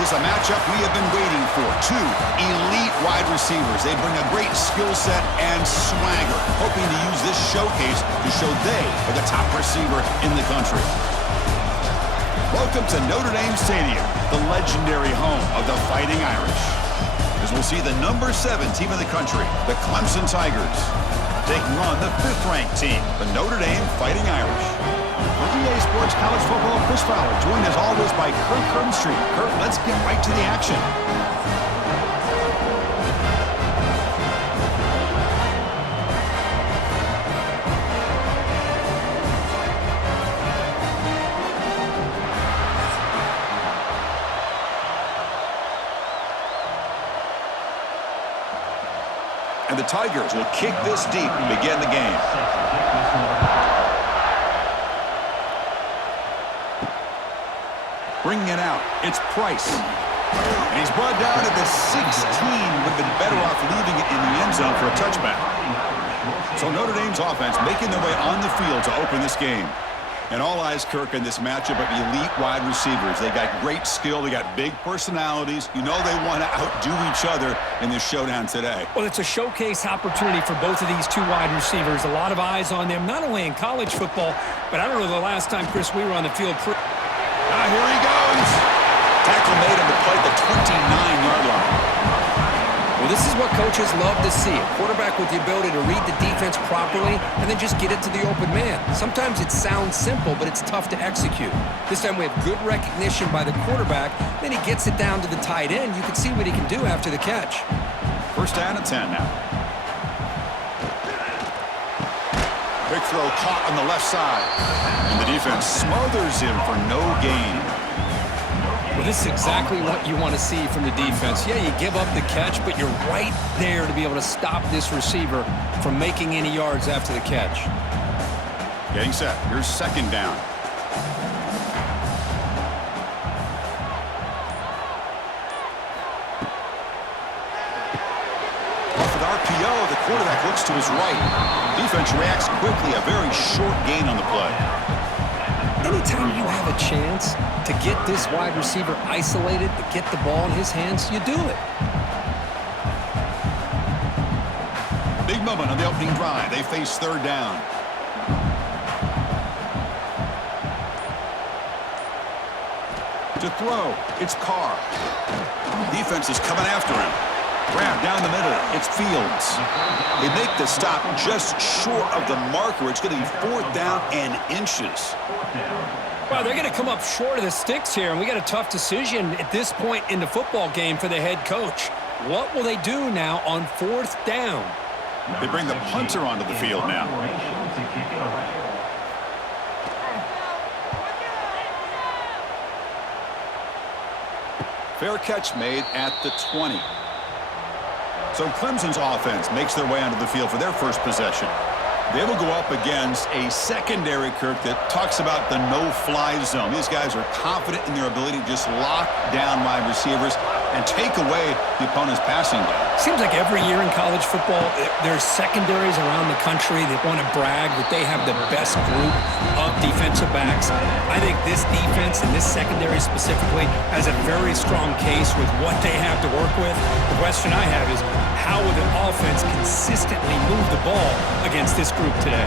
This is a matchup we have been waiting for. Two elite wide receivers. They bring a great skill set and swagger, hoping to use this showcase to show they are the top receiver in the country. Welcome to Notre Dame Stadium, the legendary home of the Fighting Irish. As we'll see the number 7 team in the country, the Clemson Tigers, taking on the 5th-ranked team, the Notre Dame Fighting Irish. For EA Sports College Football, Chris Fowler, joined as always by Kurt Kernstreet. Kurt, let's get right to the action. And the Tigers will kick this deep and begin the game. Bringing it out, it's Price. And he's brought down to the 16. Would have been better off leaving it in the end zone for a touchback. So Notre Dame's offense making their way on the field to open this game. And all eyes, Kirk, in this matchup of elite wide receivers. They got great skill. They got big personalities. You know they want to outdo each other in this showdown today. Well, it's a showcase opportunity for both of these two wide receivers. A lot of eyes on them, not only in college football, but I don't know the last time, Chris, we were on the field. Here he goes. Tackle made on the play at the 29-yard line. Well, this is what coaches love to see. A quarterback with the ability to read the defense properly and then just get it to the open man. Sometimes it sounds simple, but it's tough to execute. This time we have good recognition by the quarterback. Then he gets it down to the tight end. You can see what he can do after the catch. First down and 10 now. Big throw caught on the left side. And the defense smothers him for no gain. Well, this is exactly what you want to see from the defense. Yeah, you give up the catch, but you're right there to be able to stop this receiver from making any yards after the catch. Getting set. Here's second down. Off with RPO, the quarterback looks to his right. Defense reacts quickly. A very short gain on the play. Anytime you have a chance to get this wide receiver isolated, to get the ball in his hands, you do it. Big moment on the opening drive. They face third down. To throw, it's Carr. Defense is coming after him. Grab down the middle. It's Fields. They make the stop just short of the marker. It's going to be 4th down and inches. Well, they're going to come up short of the sticks here, and we got a tough decision at this point in the football game for the head coach. What will they do now on 4th down? They bring the punter onto the field now. Fair catch made at the 20. So Clemson's offense makes their way onto the field for their first possession. They will go up against a secondary, Kirk, that talks about the no-fly zone. These guys are confident in their ability to just lock down wide receivers and take away the opponent's passing game. Seems like every year in college football, there's secondaries around the country that want to brag that they have the best group of defensive backs. I think this defense and this secondary specifically has a very strong case with what they have to work with. The question I have is, how will the offense consistently move the ball against this group today?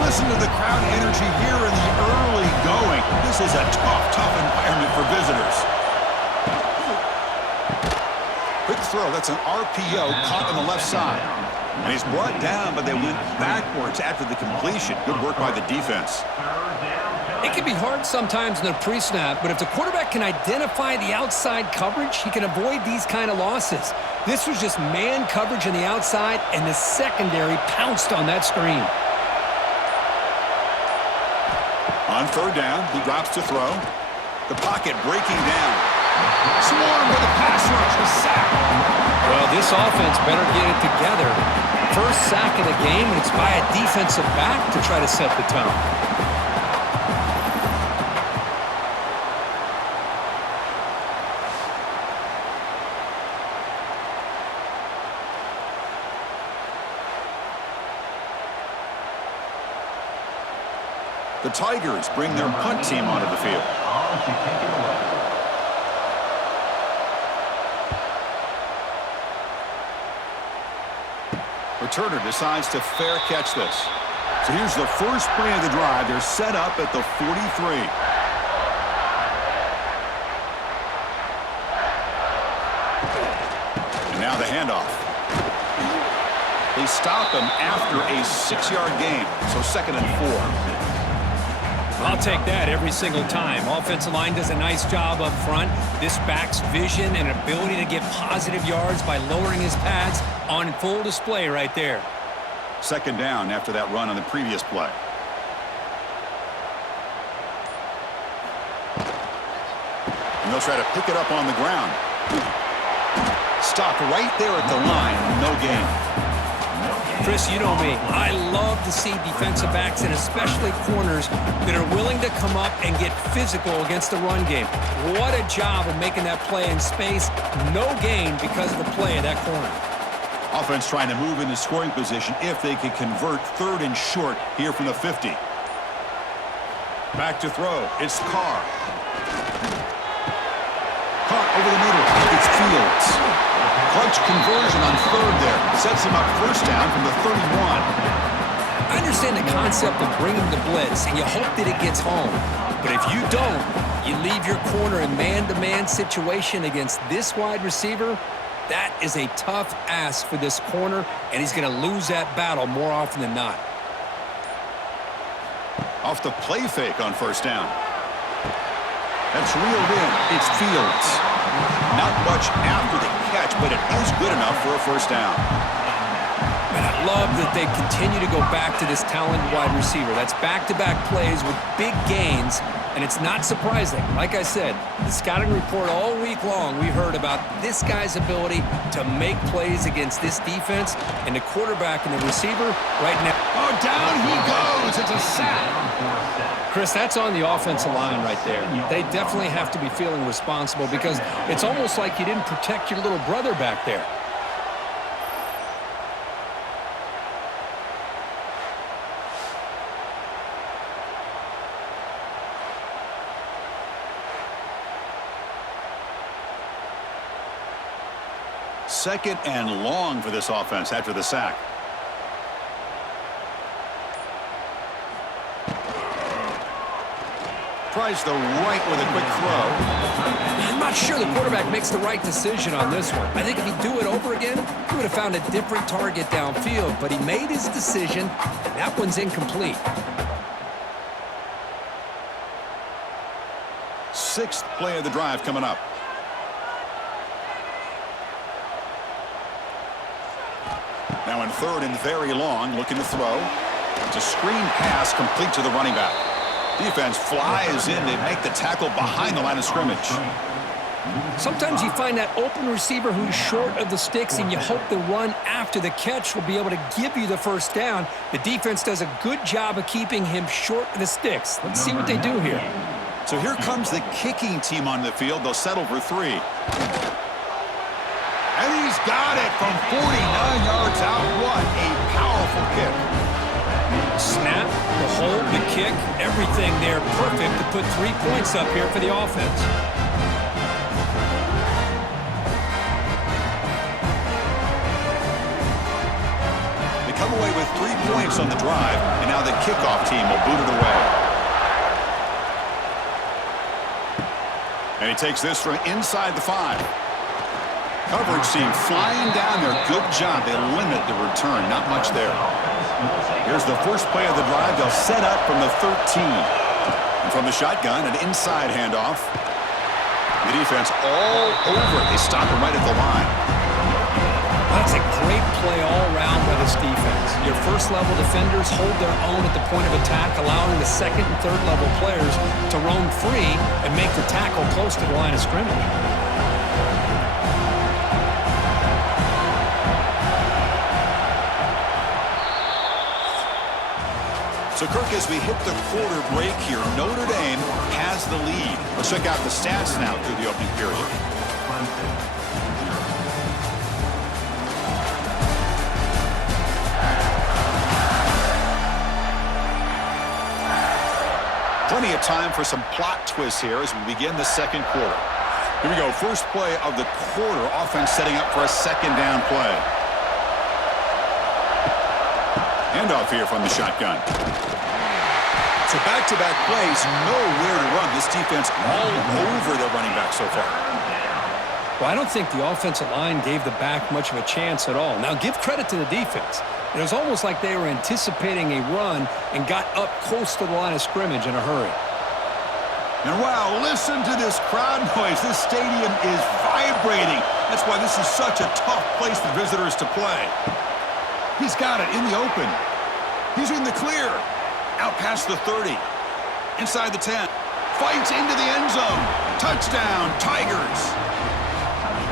Listen to the crowd energy here in the early going. This is a tough environment for visitors. Quick throw. That's an RPO caught on the left side. And he's brought down, but they went backwards after the completion. Good work by the defense. It can be hard sometimes in the pre-snap, but if the quarterback can identify the outside coverage, he can avoid these kind of losses. This was just man coverage on the outside, and the secondary pounced on that screen. On 3rd down, he drops to throw. The pocket breaking down. Swarm with a pass rush, a sack. Well, this offense better get it together. First sack of the game, and it's by a defensive back to try to set the tone. The Tigers bring their punt team onto the field. Returner decides to fair catch this. So here's the first play of the drive. They're set up at the 43. And now the handoff. They stop him after a 6-yard gain. So 2nd and 4. I'll take that every single time. Offensive line does a nice job up front. This back's vision and ability to get positive yards by lowering his pads on full display right there. 2nd down after that run on the previous play. And they'll try to pick it up on the ground. Stop right there at the line. No gain. Chris, you know me. I love to see defensive backs and especially corners that are willing to come up and get physical against the run game. What a job of making that play in space. No gain because of the play of that corner. Offense trying to move into scoring position if they could convert 3rd and short here from the 50. Back to throw. It's Carr. Caught over the middle. It's Fields. Clutch conversion on 3rd there. Sets him up 1st down from the 31. I understand the concept of bringing the blitz, and you hope that it gets home. But if you don't, you leave your corner in man-to-man situation against this wide receiver. That is a tough ask for this corner, and he's going to lose that battle more often than not. Off the play fake on 1st down. That's reeled in. It's Fields. Not much after the catch, but it is good enough for a 1st down. And I love that they continue to go back to this talented wide receiver. That's back-to-back plays with big gains, and it's not surprising. Like I said, the scouting report all week long, we heard about this guy's ability to make plays against this defense, and the quarterback and the receiver right now. Oh, down he goes. It's a sack. Chris, that's on the offensive line right there. They definitely have to be feeling responsible because it's almost like you didn't protect your little brother back there. Second and long for this offense after the sack. Tries the right with a quick throw. I'm not sure the quarterback makes the right decision on this one. I think if he'd do it over again, he would have found a different target downfield, but he made his decision, and that one's incomplete. 6th play of the drive coming up. Now in 3rd and very long, looking to throw. It's a screen pass complete to the running back. Defense flies in. They make the tackle behind the line of scrimmage. Sometimes you find that open receiver who's short of the sticks, and you hope the run after the catch will be able to give you the 1st down. The defense does a good job of keeping him short of the sticks. Let's see what they do here. So here comes the kicking team on the field. They'll settle for 3. And he's got it from 49 yards out. What a powerful kick. Snap, the hold, the kick, everything there perfect to put 3 points up here for the offense. They come away with 3 points on the drive, and now the kickoff team will boot it away. And he takes this from inside the 5. Coverage team flying down there. Good job. They limit the return. Not much there. Here's the first play of the drive. They'll set up from the 13. And from the shotgun, an inside handoff. The defense all over it. They stop him right at the line. That's a great play all around by this defense. Your first-level defenders hold their own at the point of attack, allowing the second and third-level players to roam free and make the tackle close to the line of scrimmage. So, Kirk, as we hit the quarter break here, Notre Dame has the lead. Let's check out the stats now through the opening period. Plenty of time for some plot twists here as we begin the second quarter. Here we go. First play of the quarter. Offense setting up for a second down play. Handoff here from the shotgun. So back-to-back plays, nowhere to run. This defense all over their running back so far. Well, I don't think the offensive line gave the back much of a chance at all. Now, give credit to the defense. It was almost like they were anticipating a run and got up close to the line of scrimmage in a hurry. And wow, listen to this crowd noise. This stadium is vibrating. That's why this is such a tough place for visitors to play. He's got it in the open. He's in the clear. Out past the 30. Inside the 10. Fights into the end zone. Touchdown, Tigers.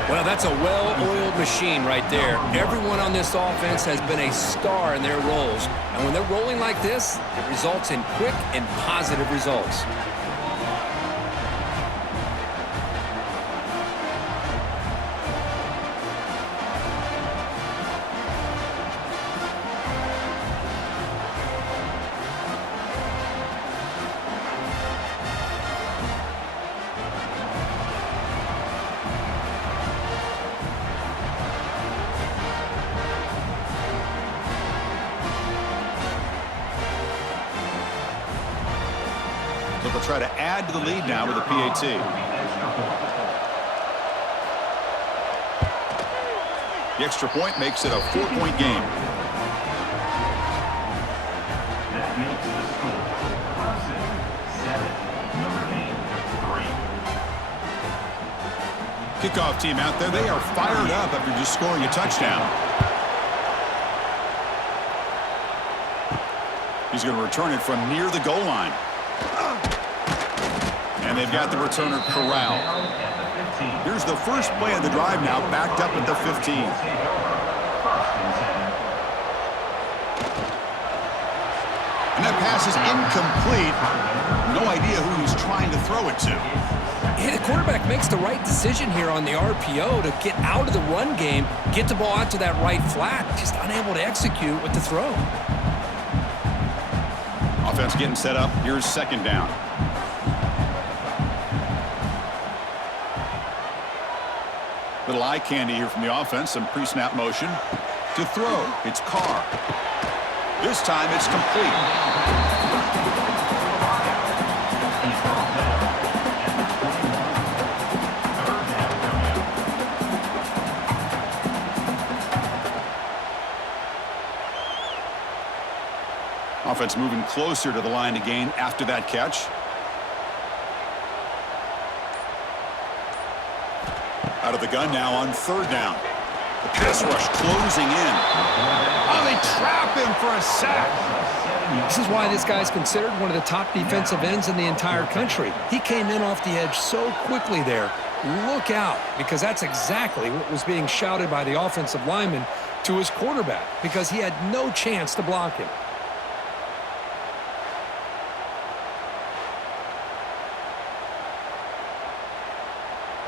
Well, that's a well-oiled machine right there. Everyone on this offense has been a star in their roles. And when they're rolling like this, it results in quick and positive results. So they'll try to add to the lead now with a PAT. The extra point makes it a 4-point game. That makes the score Clemson 7, Notre 3. Kickoff team out there. They are fired up after just scoring a touchdown. He's going to return it from near the goal line. And they've got the returner corralled. Here's the first play of the drive now, backed up at the 15. And that pass is incomplete. No idea who he's trying to throw it to. Yeah, the quarterback makes the right decision here on the RPO to get out of the run game, get the ball out to that right flat, just unable to execute with the throw. Offense getting set up. Here's second down. Little eye candy here from the offense. Some pre-snap motion. To throw, it's Carr. This time it's complete. Offense moving closer to the line to gain after that catch. Out of the gun now on third down. The pass rush closing in. Oh, they trap him for a sack. This is why this guy's considered one of the top defensive ends in the entire country. He came in off the edge so quickly there. Look out, because that's exactly what was being shouted by the offensive lineman to his quarterback, because he had no chance to block him.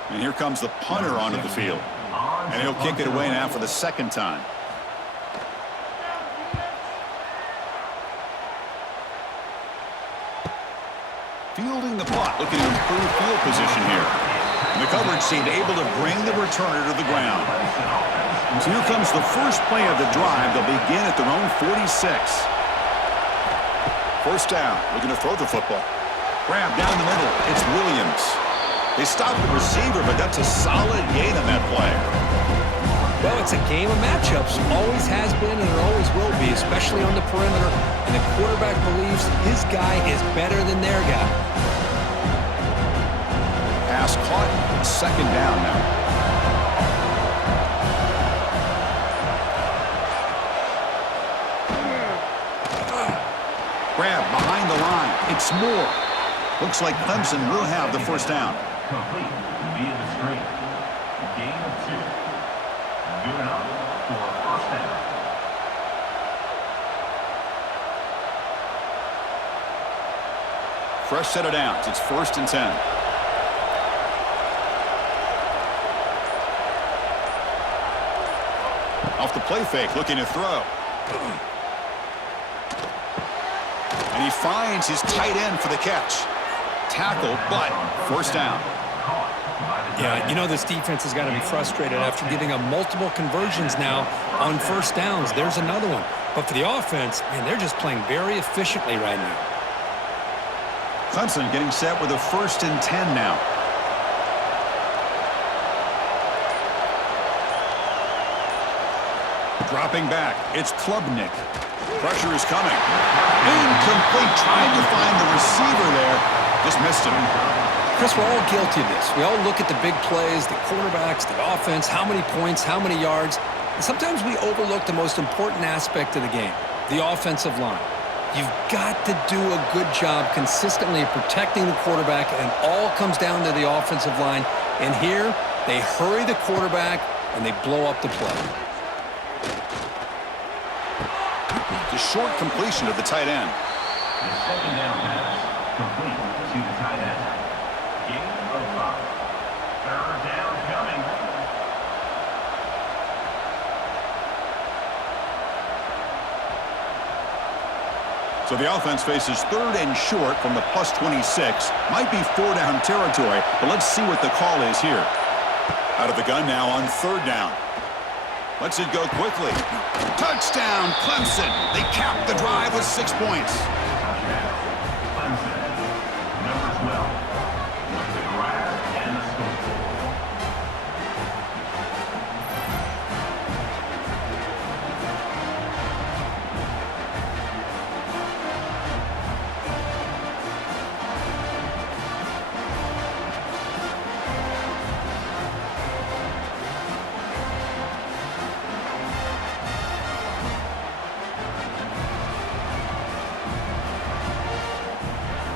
And here comes the punter onto the field. And he'll kick it away now for the second time. Fielding the punt, looking to improve field position here. And the coverage team able to bring the returner to the ground. So here comes the first play of the drive. They'll begin at their own 46. First down, looking to throw the football. Grab down the middle, it's Williams. They stopped the receiver, but that's a solid gain on that play. Well, it's a game of matchups. Always has been and it always will be, especially on the perimeter. And the quarterback believes his guy is better than their guy. Pass caught. Second down now. Grab behind the line. It's Moore. Looks like Clemson will have the first down. Complete via the screen. Gain of 2. Good enough for a first down. Fresh set of downs. It's 1st and 10. Off the play fake, looking to throw. And he finds his tight end for the catch. Tackle, but first down. Caught by the Yeah, you know this defense has got to be frustrated after giving up multiple conversions now on first downs. There's another one. But for the offense, man, they're just playing very efficiently right now. Clemson getting set with a 1st and 10 now. Dropping back, it's Klubnik. Pressure is coming. Incomplete, trying to find the receiver there. Just missed him. Chris, we're all guilty of this. We all look at the big plays, the quarterbacks, the offense, how many points, how many yards. And sometimes we overlook the most important aspect of the game, the offensive line. You've got to do a good job consistently protecting the quarterback, and it all comes down to the offensive line. And here, they hurry the quarterback, and they blow up the play. The short completion of the tight end. The second down pass complete to the tight end. Gain of 5. Third down coming. So the offense faces 3rd and short from the +26. Might be 4-down territory, but let's see what the call is here. Out of the gun now on 3rd down. Lets it go quickly. Touchdown, Clemson. They cap the drive with 6 points. Clemson, number 12, with the grab and the score.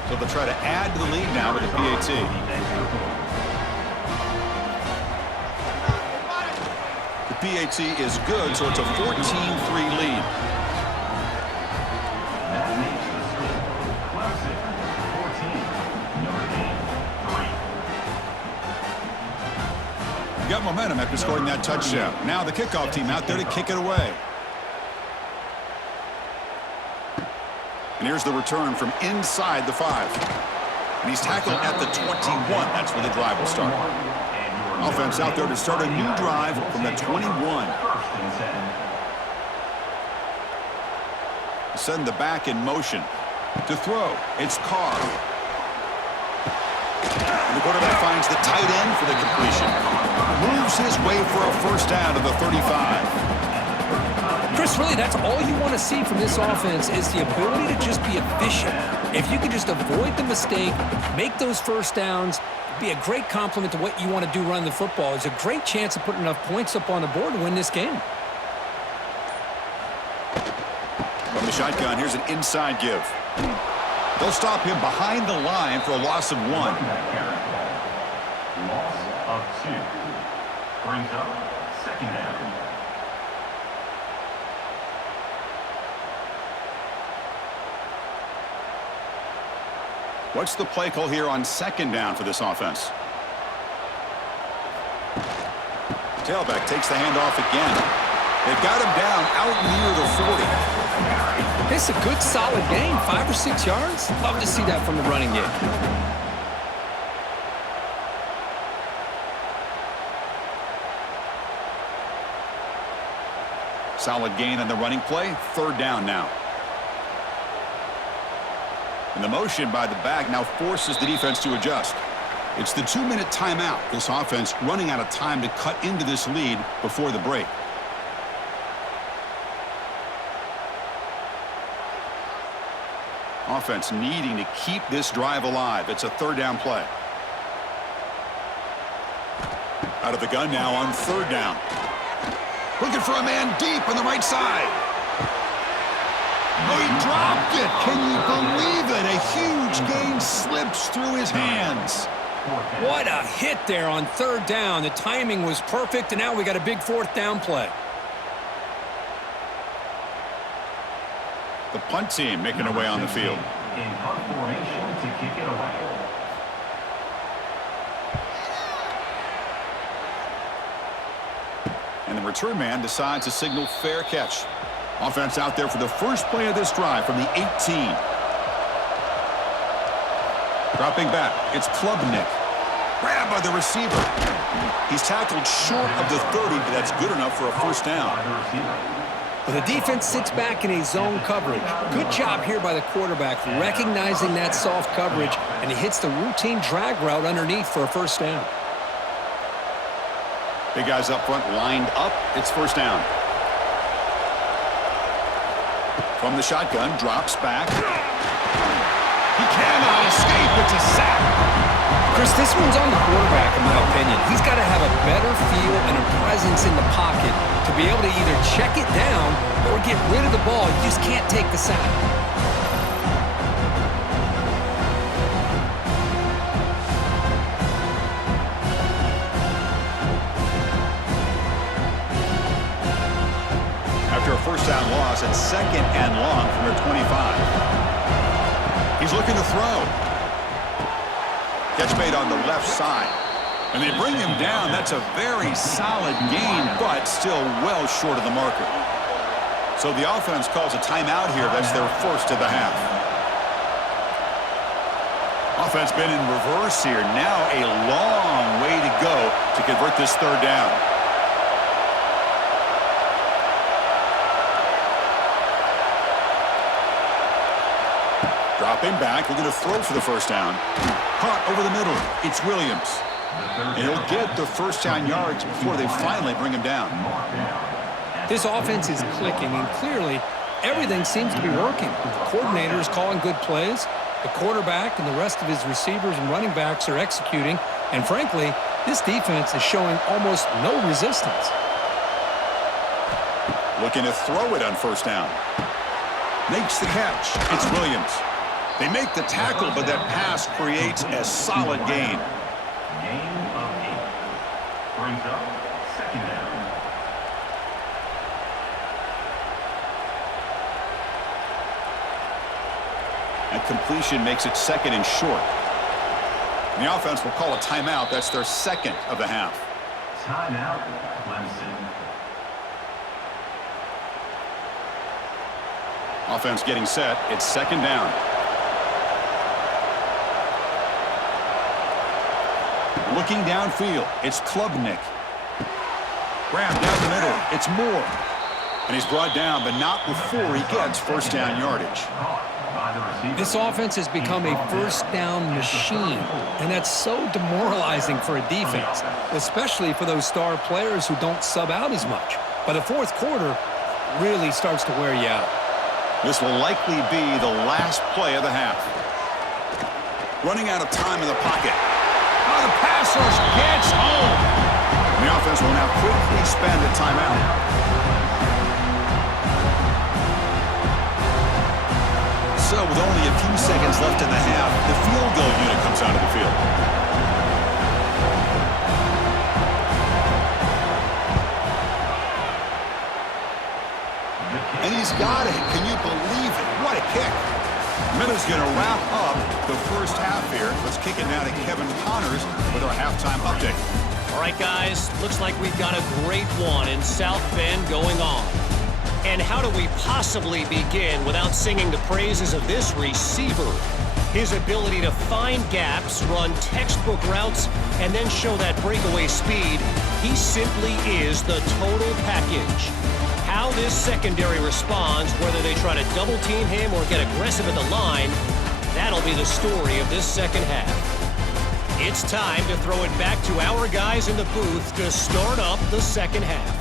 So they'll try to add to the lead now with the PAT. The PAT is good, so it's a 14-3 lead. That makes the score Clemson 14, Notre Dame 3. Got momentum after scoring that touchdown. Now the kickoff team out there to kick it away. And here's the return from inside the 5. And he's tackled at the 21. That's where the drive will start. Offense out there to start a new drive from the 21. Send the back in motion. To throw, it's Carr. And the quarterback finds the tight end for the completion. Moves his way for a 1st down to the 35. Chris, really, that's all you want to see from this offense is the ability to just be efficient. If you can just avoid the mistake, make those 1st downs, be a great compliment to what you want to do running the football. It's a great chance of putting enough points up on the board to win this game. From the shotgun, here's an inside give. They'll stop him behind the line for a loss of 1. Loss of 2. Brings up 2nd down. What's the play call here on 2nd down for this offense? Tailback takes the handoff again. They've got him down out near the 40. It's a good, solid game, 5 or 6 yards. Love to see that from the running game. Solid gain on the running play. 3rd down now. And the motion by the back now forces the defense to adjust. It's the 2-minute timeout. This offense running out of time to cut into this lead before the break. Offense needing to keep this drive alive. It's a 3rd down play. Out of the gun now on 3rd down. Looking for a man deep on the right side. Oh, he dropped it. Can you believe it? A huge gain slips through his hands. What a hit there on 3rd down. The timing was perfect, and now we got a big 4th down play. The punt team making their way on the field. In punt formation to kick it away. And the return man decides to signal fair catch. Offense out there for the first play of this drive from the 18. Dropping back, it's Klubnik. Grabbed by the receiver. He's tackled short of the 30, but that's good enough for a first down. Well, the defense sits back in a zone coverage. Good job here by the quarterback, recognizing that soft coverage, and he hits the routine drag route underneath for a first down. Big guys up front lined up. It's first down. From the shotgun, drops back. He cannot escape. It's a sack. Chris, this one's on the quarterback, in my opinion. He's got to have a better feel and a presence in the pocket to be able to either check it down or get rid of the ball. You just can't take the sack. After a first down loss, it's second and long from their 25. He's looking to throw. Catch made on the left side. And they bring him down. That's a very solid gain, but still well short of the marker. So the offense calls a timeout here. That's their first of the half. Offense been in reverse here. Now a long way to go to convert this third down. Dropping back, looking to throw for the first down. Caught over the middle. It's Williams. And he'll get the first down yards before they finally bring him down. This offense is clicking, and clearly everything seems to be working. The coordinator is calling good plays. The quarterback and the rest of his receivers and running backs are executing. And frankly, this defense is showing almost no resistance. Looking to throw it on first down. Makes the catch. It's Williams. They make the tackle, but that pass creates a solid gain. Gain of 8. Brings up second down. And completion makes it second and short. And the offense will call a timeout. That's their second of the half. Timeout, Clemson. Offense getting set. It's second down. Looking downfield, it's Klubnik. Grabbed down the middle, it's Moore. And he's brought down, but not before he gets first down yardage. This offense has become a first down machine, and that's so demoralizing for a defense, especially for those star players who don't sub out as much. By the fourth quarter, really starts to wear you out. This will likely be the last play of the half. Running out of time in the pocket. Oh, the pass rush gets home. And the offense will now quickly spend a timeout. So with only a few seconds left in the half, the field goal unit comes out of the field. And he's got it. Can you believe it? What a kick. Minute's going to wrap up the first half here. Let's kick it now to Kevin Connors with our halftime update. All right, guys, looks like we've got a great one in South Bend going on. And how do we possibly begin without singing the praises of this receiver? His ability to find gaps, run textbook routes, and then show that breakaway speed. He simply is the total package. How this secondary responds, whether they try to double-team him or get aggressive at the line, that'll be the story of this second half. It's time to throw it back to our guys in the booth to start up the second half.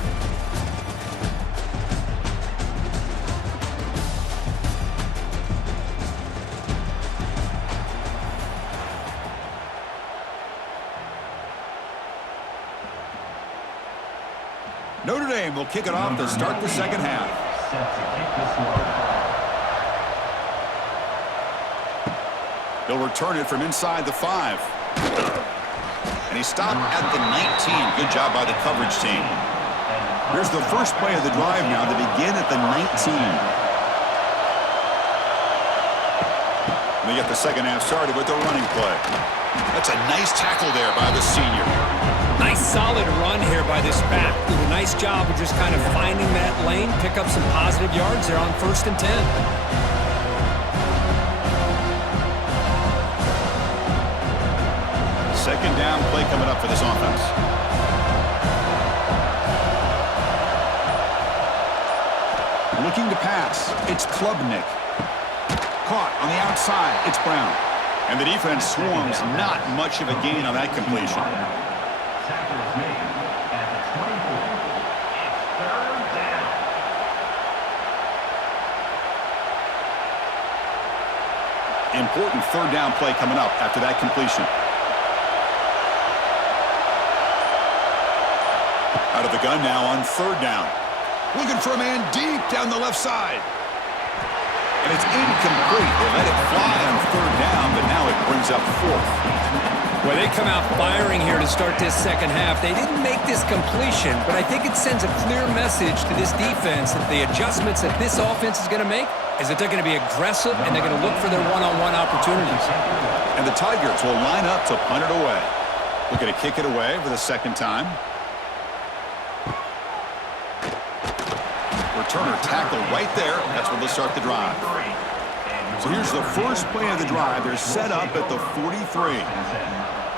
Notre Dame will kick it off to start the second half. Set to kick this one. He'll return it from inside the 5. And he stopped at the 19. Good job by the coverage team. Here's the first play of the drive now to begin at the 19. And they get the second half started with the running play. That's a nice tackle there by the senior. Nice solid run here by this back. Did a nice job of just kind of finding that lane, pick up some positive yards there on 1st and 10. Second down play coming up for this offense. Looking to pass. It's Klubnik. Caught on the outside. It's Brown. And the defense swarms. Not much of a gain on that completion. Tackle is made at the 24. It's third down. Important third down play coming up after that completion. Out of the gun now on third down. Looking for a man deep down the left side. And it's incomplete. They let it fly on third down, but now it brings up fourth. Well, they come out firing here to start this second half. They didn't make this completion, but I think it sends a clear message to this defense that the adjustments that this offense is going to make is that they're going to be aggressive and they're going to look for their one-on-one opportunities. And the Tigers will line up to punt it away. Looking to kick it away for the second time. Returner tackle right there. That's where they'll start the drive. So here's the first play of the drive. They're set up at the 43.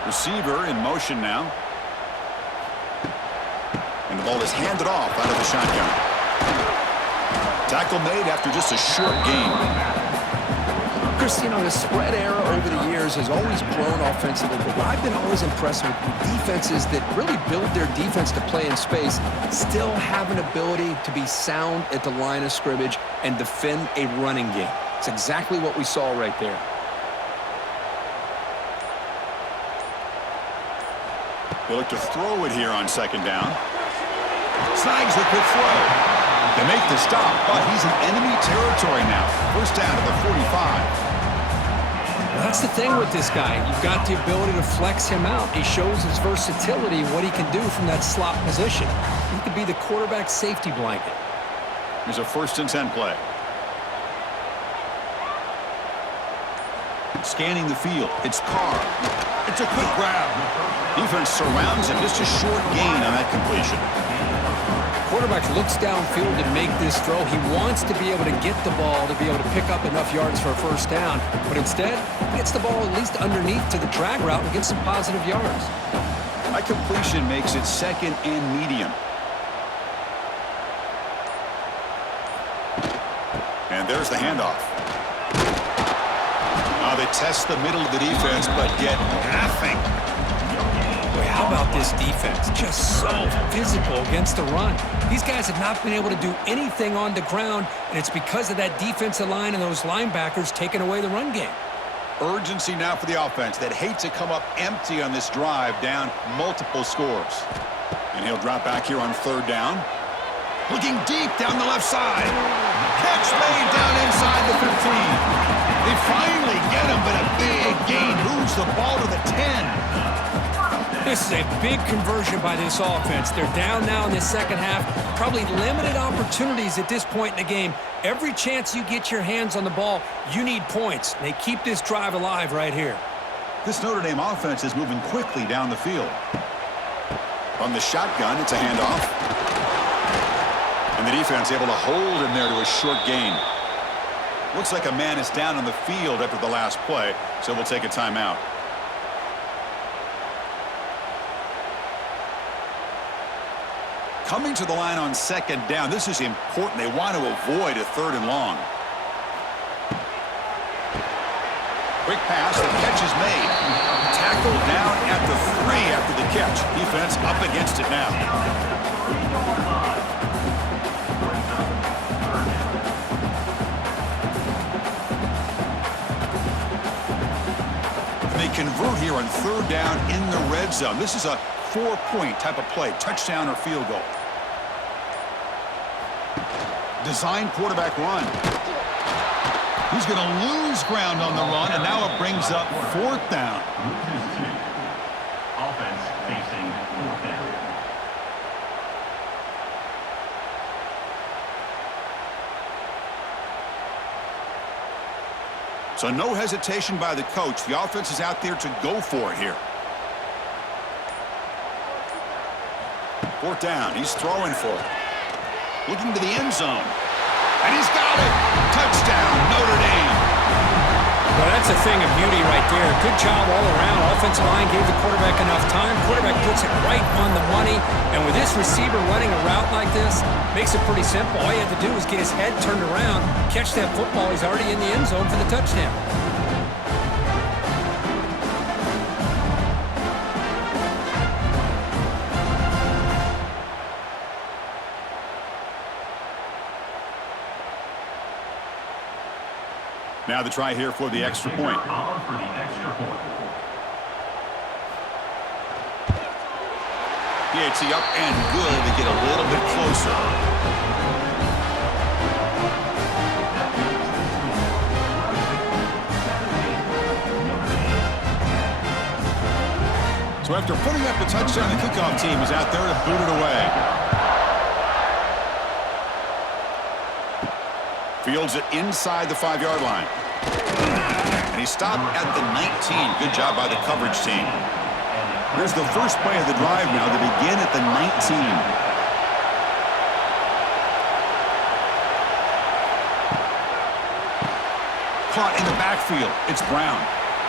Receiver in motion now. And the ball is handed off out of the shotgun. Tackle made after just a short gain. Chris, you know, the spread era over the years has always grown offensively, but I've been always impressed with defenses that really build their defense to play in space, still have an ability to be sound at the line of scrimmage and defend a running game. It's exactly what we saw right there. They look to throw it here on second down. Snags the quick throw. They make the stop, but he's in enemy territory now. First down at the 45. That's the thing with this guy. You've got the ability to flex him out. He shows his versatility, what he can do from that slot position. He could be the quarterback's safety blanket. Here's a 1st and 10 play. Scanning the field. It's Carr. It's a quick grab. Defense surrounds him. Just a short gain on that completion. Quarterback looks downfield to make this throw. He wants to be able to get the ball to be able to pick up enough yards for a first down, but instead, he gets the ball at least underneath to the drag route and gets some positive yards. That completion makes it second and medium. And there's the handoff. They test the middle of the defense, but get nothing. Boy, how about this defense? Just so physical against the run. These guys have not been able to do anything on the ground, and it's because of that defensive line and those linebackers taking away the run game. Urgency now for the offense that hate to come up empty on this drive, down multiple scores. And he'll drop back here on third down. Looking deep down the left side. Catch made down inside the 15. They finally get him, but a big gain moves the ball to the 10. This is a big conversion by this offense. They're down now in the second half. Probably limited opportunities at this point in the game. Every chance you get your hands on the ball, you need points. They keep this drive alive right here. This Notre Dame offense is moving quickly down the field. From the shotgun, it's a handoff. And the defense able to hold him there to a short gain. Looks like a man is down on the field after the last play, so we'll take a timeout. Coming to the line on second down. This is important. They want to avoid a third and long. Quick pass. The catch is made. Tackle down at the 3 after the catch. Defense up against it now. They convert here on third down in the red zone. This is a 4-point type of play, touchdown or field goal. Design quarterback run. He's going to lose ground on the run, and now it brings up fourth down. Offense facing fourth down. So no hesitation by the coach. The offense is out there to go for it here. Fourth down. He's throwing for it. Looking to the end zone. And he's got it. Touchdown, Notre Dame. Well, that's a thing of beauty right there. Good job all around. Offensive line gave the quarterback enough time. Quarterback puts it right on the money. And with this receiver running a route like this, makes it pretty simple. All he had to do was get his head turned around, catch that football. He's already in the end zone for the touchdown. Now the try here for the extra point. PAT up and good to get a little bit closer. So after putting up the touchdown, the kickoff team is out there to boot it away. Fields it inside the 5-yard line. And he stopped at the 19. Good job by the coverage team. Here's the first play of the drive now to begin at the 19. Caught in the backfield. It's Brown.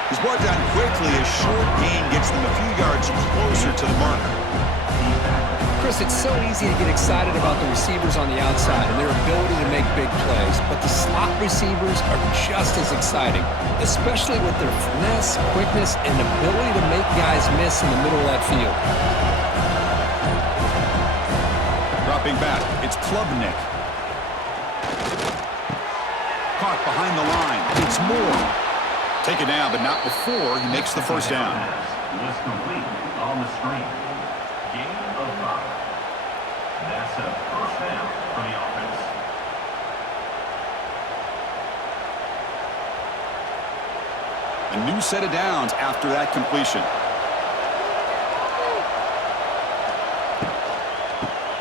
He's brought down quickly. A short gain gets them a few yards closer to the marker. Chris, it's so easy to get excited about the receivers on the outside and their ability to make big plays, but the slot receivers are just as exciting, especially with their finesse, quickness, and ability to make guys miss in the middle of that field. Dropping back, it's Klubnik. Caught behind the line. It's Moore. Taken down, but not before he makes the first down. Was complete on the screen. Gain of 5. That's a first down for the offense. A new set of downs after that completion.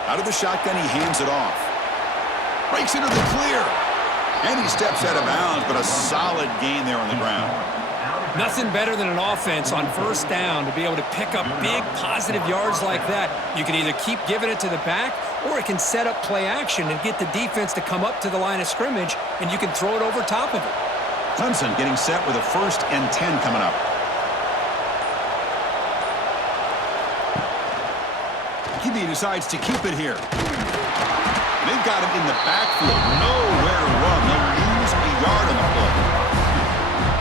Out of the shotgun, he hands it off. Breaks into the clear. And he steps out of bounds, but a solid gain there on the ground. Nothing better than an offense on first down to be able to pick up big positive yards like that. You can either keep giving it to the back, or it can set up play action and get the defense to come up to the line of scrimmage, and you can throw it over top of it. Clemson getting set with a 1st and 10 coming up. QB decides to keep it here. They've got him in the backfield. Nowhere to run. They'll lose a yard on the play.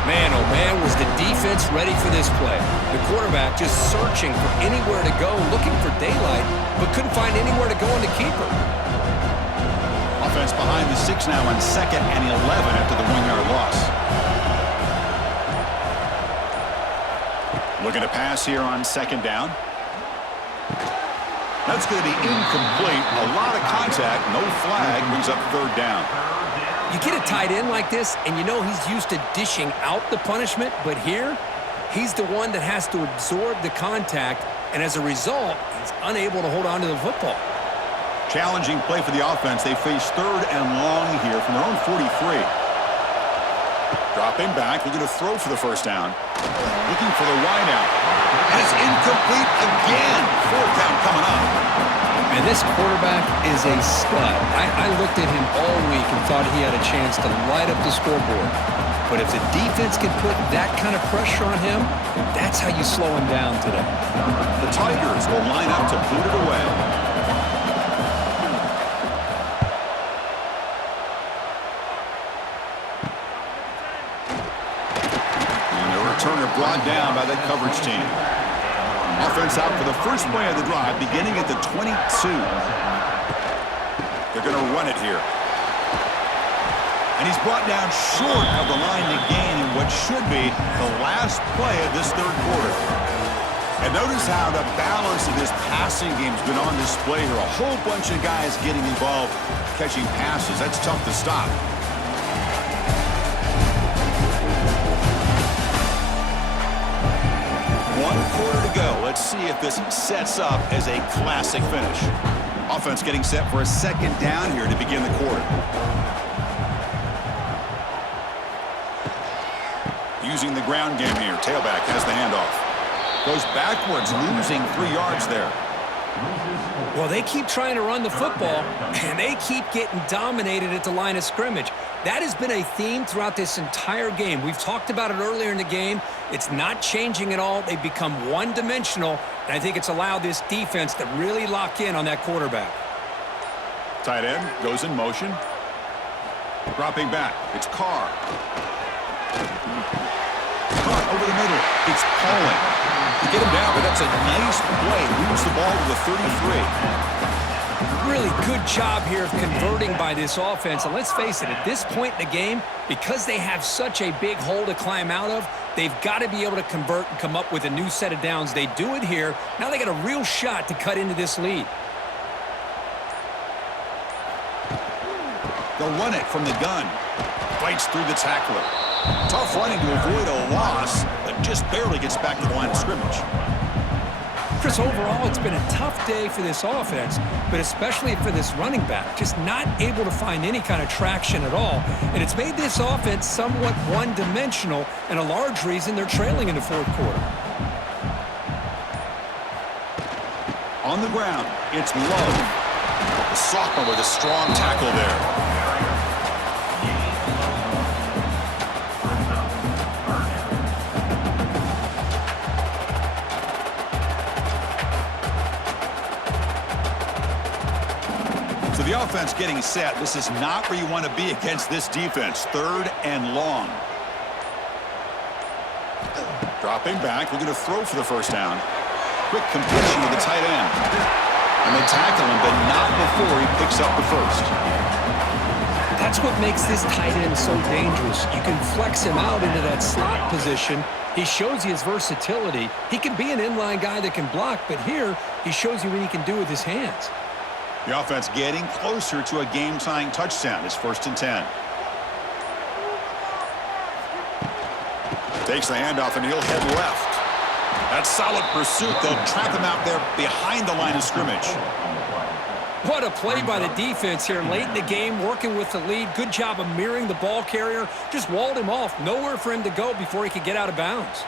Man, oh man, was the defense ready for this play. The quarterback just searching for anywhere to go, looking for daylight, but couldn't find anywhere to go in the keeper. Offense behind the 6 now on 2nd and 11 after the 1-yard loss. Looking to pass here on 2nd down. That's going to be incomplete. A lot of contact, no flag, brings up 3rd down. You get a tight end like this, and you know he's used to dishing out the punishment, but here, he's the one that has to absorb the contact, and as a result, he's unable to hold on to the football. Challenging play for the offense. They face 3rd and long here from their own 43. Dropping back, looking to throw for the first down. Looking for the wideout. And it's incomplete again. 4th down coming up. And this quarterback is a stud. I looked at him all week and thought he had a chance to light up the scoreboard. But if the defense can put that kind of pressure on him, that's how you slow him down today. The Tigers will line up to boot it away. And the returner brought down by the coverage team. Offense out for the first play of the drive, beginning at the 22. They're going to run it here. And he's brought down short of the line to gain in what should be the last play of this 3rd quarter. And notice how the balance of this passing game has been on display here. A whole bunch of guys getting involved, catching passes. That's tough to stop. One quarter to go. Let's see if this sets up as a classic finish. Offense getting set for a 2nd down here to begin the quarter. Using the ground game here. Tailback has the handoff. Goes backwards, losing 3 yards there. Well, they keep trying to run the football, and they keep getting dominated at the line of scrimmage. That has been a theme throughout this entire game. We've talked about it earlier in the game. It's not changing at all. They've become one-dimensional, and I think it's allowed this defense to really lock in on that quarterback. Tight end goes in motion. Dropping back. It's Carr. Caught over the middle. It's Pauling. To get him down, but that's a nice play. Moves the ball to the 33. Really good job here of converting by this offense. And let's face it, at this point in the game, because they have such a big hole to climb out of, they've got to be able to convert and come up with a new set of downs. They do it here. Now they got a real shot to cut into this lead. They'll run it from the gun. Fights through the tackler. Tough running to avoid a loss, but just barely gets back to the line of scrimmage. Chris, overall, it's been a tough day for this offense, but especially for this running back. Just not able to find any kind of traction at all. And it's made this offense somewhat one-dimensional, and a large reason they're trailing in the fourth quarter. On the ground, it's Love. The sophomore with a strong tackle there. So the offense getting set. This is not where you want to be against this defense. 3rd and long. Dropping back, looking to throw for the first down. Quick completion with the tight end. And they tackle him, but not before he picks up the first. That's what makes this tight end so dangerous. You can flex him out into that slot position. He shows you his versatility. He can be an inline guy that can block, but here he shows you what he can do with his hands. The offense getting closer to a game-tying touchdown. It's 1st and 10. Takes the handoff and he'll head left. That's solid pursuit. They'll trap him out there behind the line of scrimmage. What a play by the defense here late in the game, working with the lead. Good job of mirroring the ball carrier. Just walled him off. Nowhere for him to go before he could get out of bounds.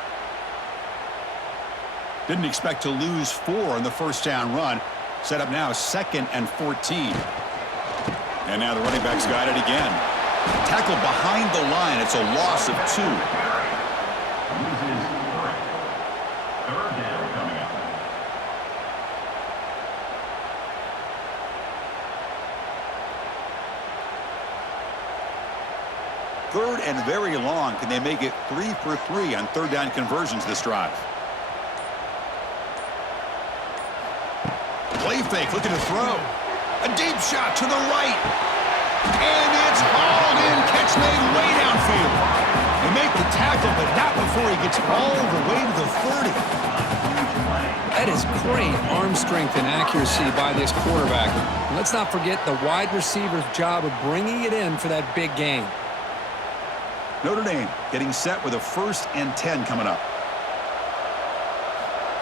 Didn't expect to lose 4 on the first down run. Set up now 2nd and 14. And now the running back's got it again. Tackle behind the line. It's a loss of 2. Loses 3. 3rd down coming up. Third and very long. Can they make it 3 for 3 on 3rd down conversions this drive? Play fake, looking to throw. A deep shot to the right. And it's hauled in. Catch made way downfield. They make the tackle, but not before he gets all the way to the 30. That is great arm strength and accuracy by this quarterback. And let's not forget the wide receiver's job of bringing it in for that big game. Notre Dame getting set with a 1st and 10 coming up.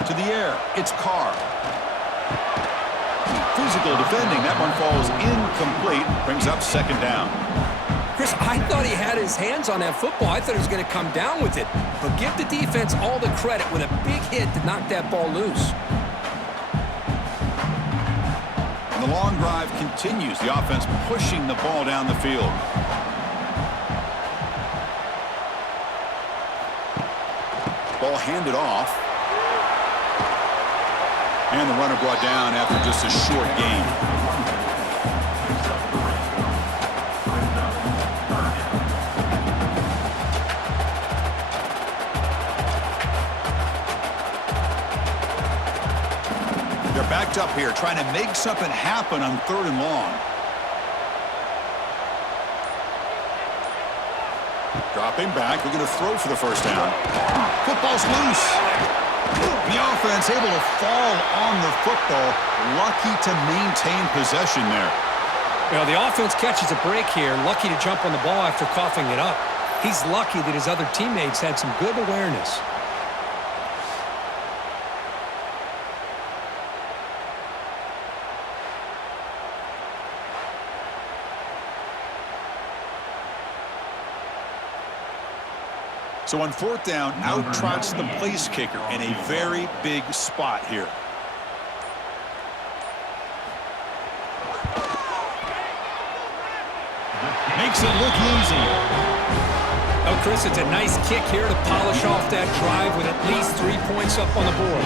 To the air, it's Carr. Physical defending. That one falls incomplete. Brings up 2nd down. Chris, I thought he had his hands on that football. I thought he was going to come down with it. But give the defense all the credit with a big hit to knock that ball loose. And the long drive continues. The offense pushing the ball down the field. Ball handed off. And the runner brought down after just a short gain. They're backed up here, trying to make something happen on 3rd and long. Dropping back, looking to throw for the first down. Football's loose. The offense able to fall on the football. Lucky to maintain possession there. Well, the offense catches a break here. Lucky to jump on the ball after coughing it up. He's lucky that his other teammates had some good awareness. So on 4th down, out trots the place kicker in a very big spot here. makes it look easy. Oh, Chris, it's a nice kick here to polish off that drive with at least 3 points up on the board.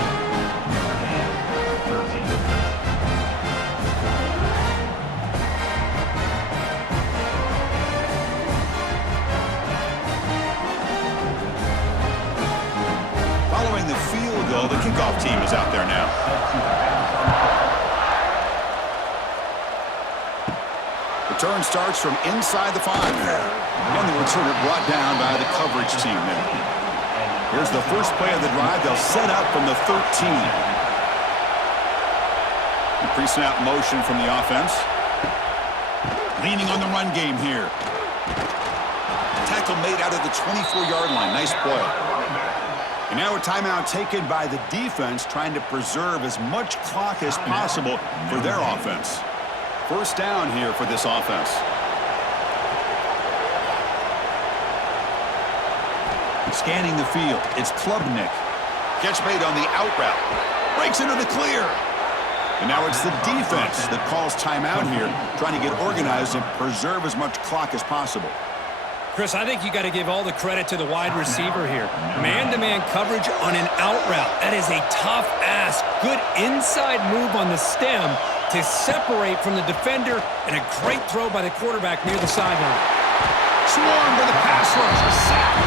Following the field goal, the kickoff team is out there now. Return starts from inside the 5. And the returner brought down by the coverage team there. Here's the first play of the drive. They'll set up from the 13. The pre-snap motion from the offense. Leaning on the run game here. Tackle made out of the 24-yard line. Nice play. And now a timeout taken by the defense, trying to preserve as much clock as possible for their offense. First down here for this offense. Scanning the field, it's Klubnik. Catch made on the out route. Breaks into the clear. And now it's the defense that calls timeout here, trying to get organized and preserve as much clock as possible. Chris, I think you got to give all the credit to the wide receiver here. Man-to-man coverage on an out route. That is a tough ask. Good inside move on the stem to separate from the defender, and a great throw by the quarterback near the sideline. Swarmed by the pass rusher, sack.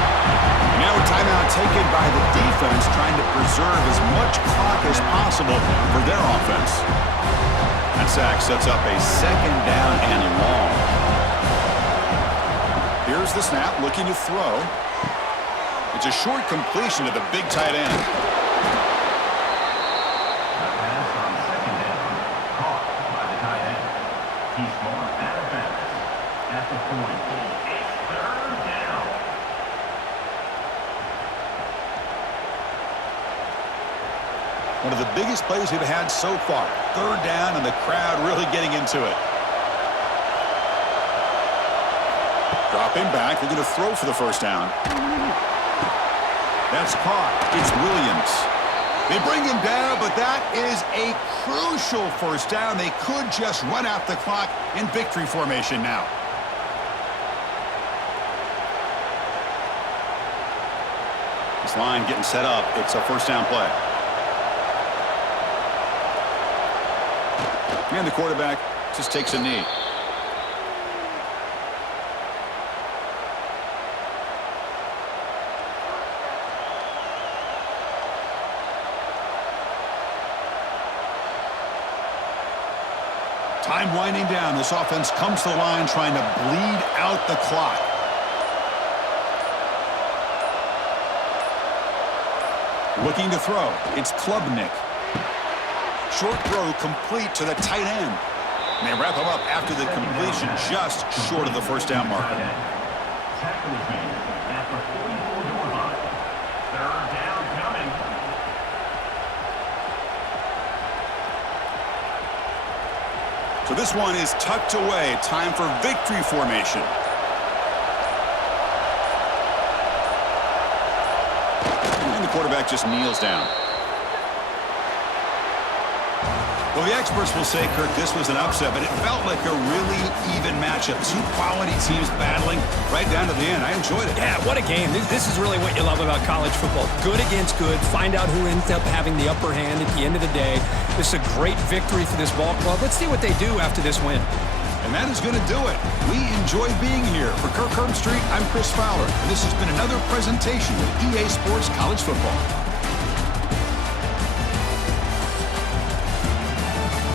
And now a timeout taken by the defense, trying to preserve as much clock as possible for their offense. That sack sets up a second down and long. Here's the snap, looking to throw. It's a short completion to the big tight end. One of the biggest plays we've had so far. Third down, and the crowd really getting into it. Dropping back, they're going to throw for the first down. That's caught. It's Williams. They bring him down, but that is a crucial first down. They could just run out the clock in victory formation now. This line getting set up. It's a first down play. And the quarterback just takes a knee. Time winding down. This offense comes to the line trying to bleed out the clock. Looking to throw. It's Klubnik. Short throw complete to the tight end. And they wrap him up after the completion, just short of the first down marker. Tackle is made at the 44-yard line. Third down coming. So this one is tucked away. Time for victory formation. And the quarterback just kneels down. Well, the experts will say, Kirk, this was an upset, but it felt like a really even matchup. Two quality teams battling right down to the end. I enjoyed it. Yeah, what a game. This is really what you love about college football. Good against good. Find out who ends up having the upper hand at the end of the day. This is a great victory for this ball club. Let's see what they do after this win. And that is going to do it. We enjoyed being here. For Kirk Herbstreit, I'm Chris Fowler. And this has been another presentation of EA Sports College Football.